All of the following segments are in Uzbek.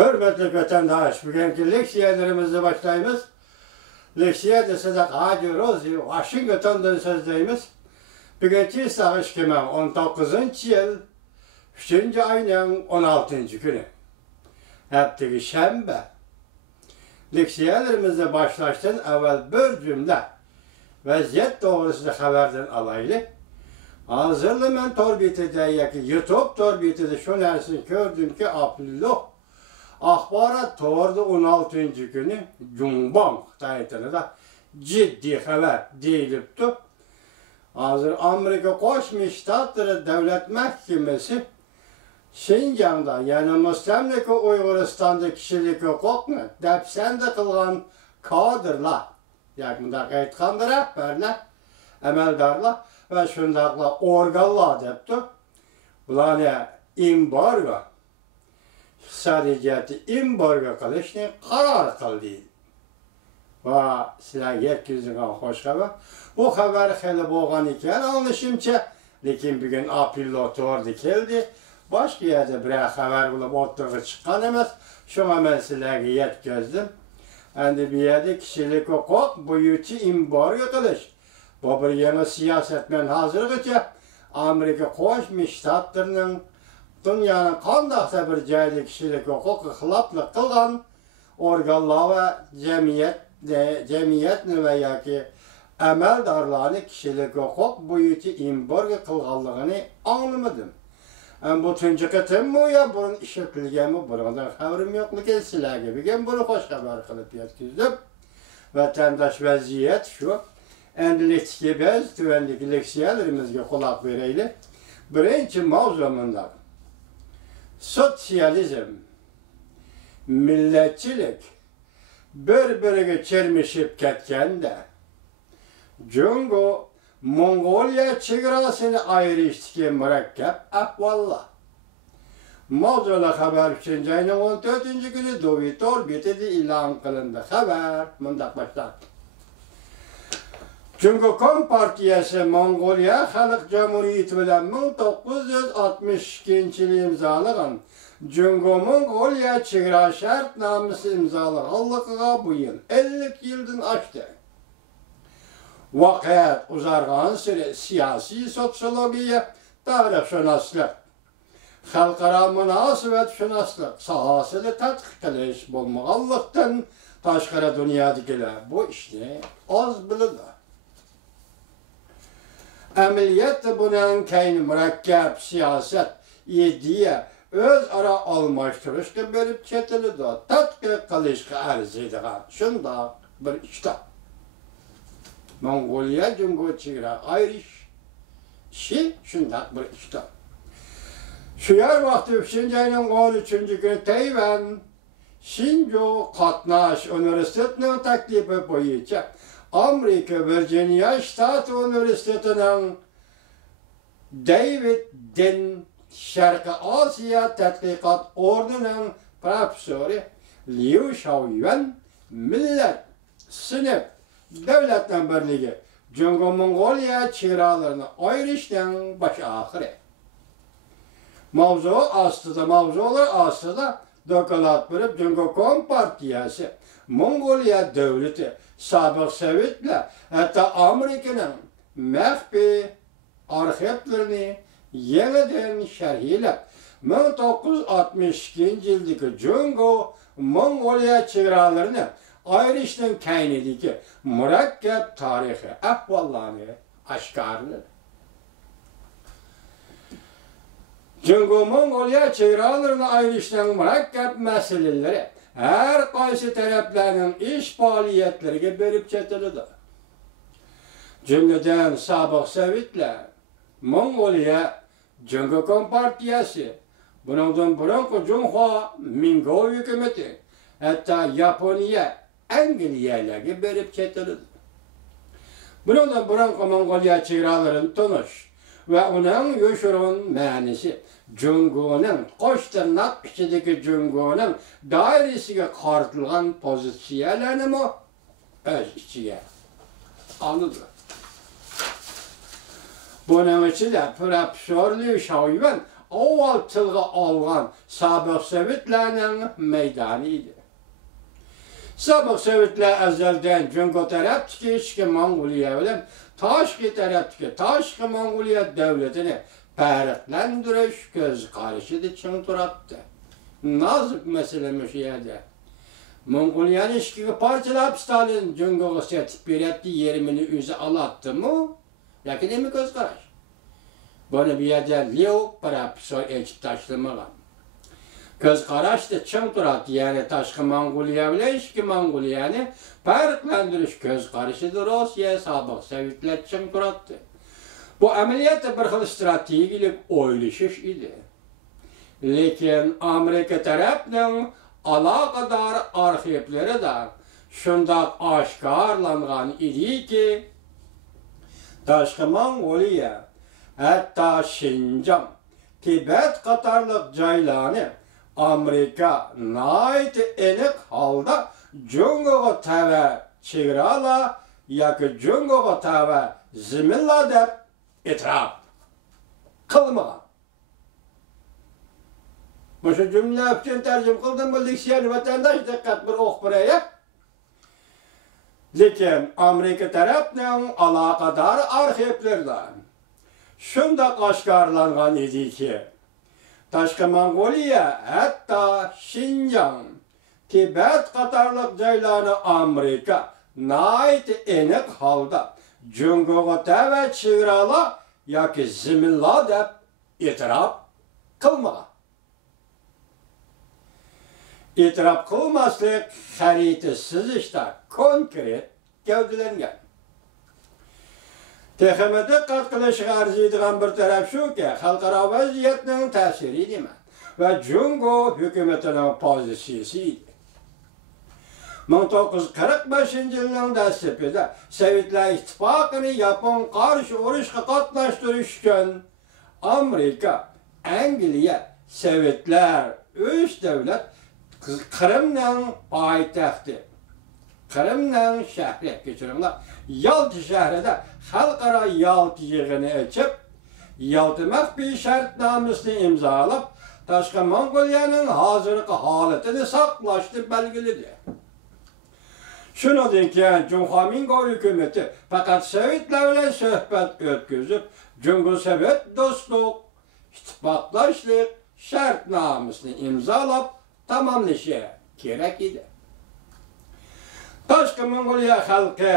Hürmetli vatandaş, bugünkü leksiyalarımızı başlayımız. Leksiya dese de Radio Rosie, Washington'dan sözdeyimiz. Bugünkü sağış kime 19. yıl, 3. ayının 16. günü. Hepteki şembe. Leksiyalarımızı başlaştan evvel bir cümle vaziyet doğrusu haberden alaylı. Hazırlı men torbitede, YouTube torbitede şu nersin gördüm ki Abdullah Ahbarat tordu 16. günü Cumbank taytını da ciddi haber deyilipti. Hazır Amerika Koşmuş Ştatları Devlet Mahkemesi Şinjan'da yani Müslimlik Uyguristan'da kişilik hukukunu depsende kılgan kadırlar, yani bunda aytkandı rehberler, emeldarlar ve şundakla organlar depti. Ulan embargo, sadece embargo kılışını karar kıldı. Ve sizler yetkizdiğine hoş haber. Bu haber hele boğan iken anlaşımça, lekin bugün apillo tordu geldi. Başka yerde bir haber bulup oturup çıkan emez. Şuna ben sizlerge yetkizdim. Endi bir yerde kişilik hukuk buyucu embargo kılış. Bu bir yeni siyasetmen hazırlıkça Amerika Koşmuş Ştatlarının dünyanın kandakta bir cayda kişilik hukuk hılaplık kılgan organlar ve cemiyetini veya ki emeldarlarını kişilik hukuk buyucu embargo kılganlığını anlamadım. Bu tüncü kıtım mı ya bunun işitilgen mi bundan haberim yokluk elsiler gibi. Bunu hoş haber kılıp yetkizdim. Vatandaş vaziyet şu. Endilikçi biz tüvenlik leksiyalarımızga kulak vereyli. Birinci mavzumunda sosyalizm, milletçilik bir-biriga çelmishib ketganda Jungo Mongoliya chegarasini ayirishga murakkab ahvollar. Mavzular xabar 3. ayning 14. kuni Dovitor betida e'lon qilindi. Xabar mundaq boshlanadi. Jungo Partiyasi Mongoliya Xalq Jamhuriyati bilan 1962-yil imzolagan Jungo Mongoliya chegara shartnomasi imzolaganligiga bu yil 50 yildan oshdi. Vakiyat uzargan siri siyasi sosyologiya, tarihşünaslık, halkara münasebetşünaslık sahasını tadqiq qilish bo'lmaganlikdan tashqari dunyadagilar bu ishni oz biladi. Amaliyotda bundan keyin murakkab siyoset, ideya, o'zaro almashtirishga berib ketiladi, tadqiq qilishga arziydigan shundoq bir ishda. Mongoliya Jungo chegara ayirish ishi shundoq bir ishda. Shu yer vaqti 3. ayning 13. kuni Tayvan Shinjo qatnash universitetining taklifi bo'yicha Amerika Virginia shtati universitetining David Den Sharqiy Osiyo tadqiqot o'rnining professori Liu Shaoyuan millat, sinf, Devletden birligi Jungo Mongoliya chegaralarını ayirishdan baş ahiri. Mavzular aslida dokalat berib Jungo Partiyasi Mongoliya devleti sobiq Sovetlar hatta Amerikaning maxfiy arxivlarini yeniden sharhlab 1962-yildagi Jungo Mongoliya chegaralarini ayirishdan keynidagi murakkab tarihi ahvollarni oshkorladi. Jungo Mongoliya chegaralarini ayirishdan murakkab masalalari har qaysi taraflarning ish faoliyatlariga berib ketiladi. Jumladan sobiq Sovetlar, Mongoliya Jungo Partiyasi, bundan burungi Junxo Mingol hukumati, hatta Yaponiya Angliyalarga berib ketildi. Bundan burungi Mongoliya chegaralarini tonish va uning yoshirin ma'nosi Jungoning qo'shtirnoq ichidagi Jungoning doirasiga qaratilgan pozitsiyalarni o'z ichiga oladi. Buning ichida professor Liu Shaoyuan avval tilga algan Sabık Sovetlerinin meydanı idi. Sabık Sovetler ezelden Cungo tarafdaki Işki Mongolia bilen Taşki tarafdaki Taşki Mongolia devletini farqlantirish göz qarashida ching turibdi. Nozik masala shu yerda. Mongoliyani ikkiga parchalab Stalin Jungoga setib berayotdi, yerimini o'zi oladimi? Yoki nima ko'z qarash? Buni bu yerda Leo professor aytib tashlamagan. Ko'z qarashda ching turadi, ya'ni tashqi Mongoliya bilan ichki Mongoliyani farqlantirish ko'z qarashida Rossiya sobiq Sovetlar ching turadi. Bu ameliyatda bir xil strategik o'ylashish edi. Lekin Amerika tarafdan aloqador arxivlarida shundoq oshkorlangan ediki, tashqi Mongoliya, hatto Xinjiang, Tibet qatorliq joylarni Amerika nihoyat aniq holda Jungoga tava chegaralar yoki Jungoga tava ziminlar deb e'tirof qilmagan. Bu cümle için tercüme kıldım, bu diksiyon vatandaş dikkat bir o'qib Lekin Amerika tarafından aloqador arxivlardan shundoq oshkorlangan ediki, tashqi Mongoliya, hatto Xinjiang, Tibet qatorliq joylarni Amerika nihoyat aniq holda Jungoga tava chegaralar yoki ziminlar deb e'tirof qilmagan. E'tirof qilmaslik xaritasiz ishda konkret gavdalangan. Texmi diqqat qilishga arziydigan bir taraf shuki, xalqaro vaziyatning ta'siri nima va Jungo hukumatining pozitsiyasi edi. 1945-yilning dastlabida Sovetlar ittifoqini Yapon qarshi urushga qatnashtirish uchun Amerika, Angliya, Sovetlar o'z davlat Qrimning poytaxti, Qrimning shahri kechiringlar, Yalta shahrida xalqaro Yalta yig'ini ochib, Yalta maxfiy shartnomasini imzolab, tashqi Mongoliyaning hozirgi holatini saqlashni belgiladi. Shundan keyin Junxomingo hukumati faqat Sovetlar bilan suhbat o'tkazib, Jungo-Sovet do'stlik, ittifoqdoshlik shartnomasini imzolab tamamlashi kerak edi. Tashqi Mongoliya xalqi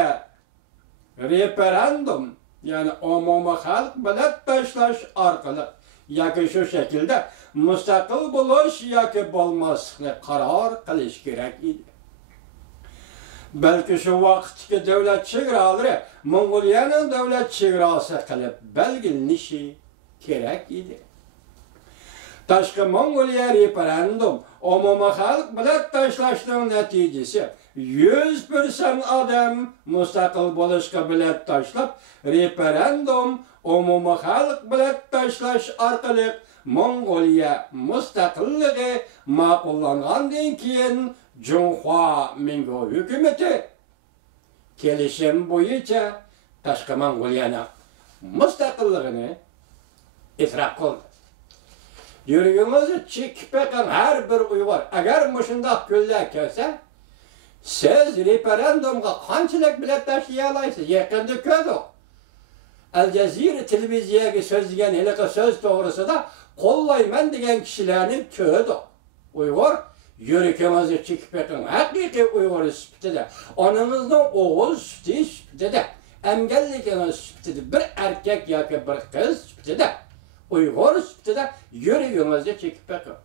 referendum, ya'ni umumiy xalq bilan tashlash orqali yoki shu shaklda mustaqil bo'lish yoki bo'lmaslikni qaror qilish kerak edi. Balki shu vaqtdagi davlat chegaralari Mongoliyaning davlat chegarasi qilib belgilanishi kerak edi. Tashqi Mongoliya referendum umumiy xalq bilan tashlashning natijasi 100% odam mustaqil bo'lishga bilet tashlab, referendum umumiy xalq bilet tashlash orqali Mongoliya mustaqilligi ma'qullangandan keyin Junxomingo hukumati kelishim bo'yicha tashqi Mongoliyaning mustaqilligini e'tirof qildi. Yuragimizni chekib beqqan har bir Uyg'ur agar mushundoq kunlar kelsa, siz referendumga qanchalik bilet tashlay olasiz? Yaqinda ko'rdik. Al Jazeera televiziyaga so'zlagan hiliqi so'z to'g'risida qo'llayman degan kishilarning ko'rdik. Uyg'ur yuragimizni chekib beqqan haqiqiy Uyg'ur sifatida, onamizning o'g'il sifatida, emganligimiz sifatida, bir erkak yoki bir qiz sifatida, Uyg'ur sifatida yuragimizni chekib beqqan.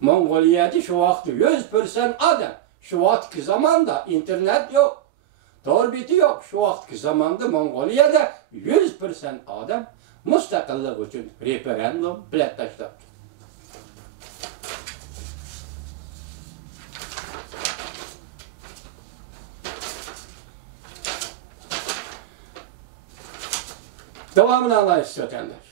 Mongoliyada shu vaqtda 100% odam, shu vaqtki zamonda internet yo'q, torbiti yo'q, shu vaqtki zamonda Mongoliyada 100% odam mustaqillik uchun referendum bilet tashladi. Devamını anlayışız vatandaş.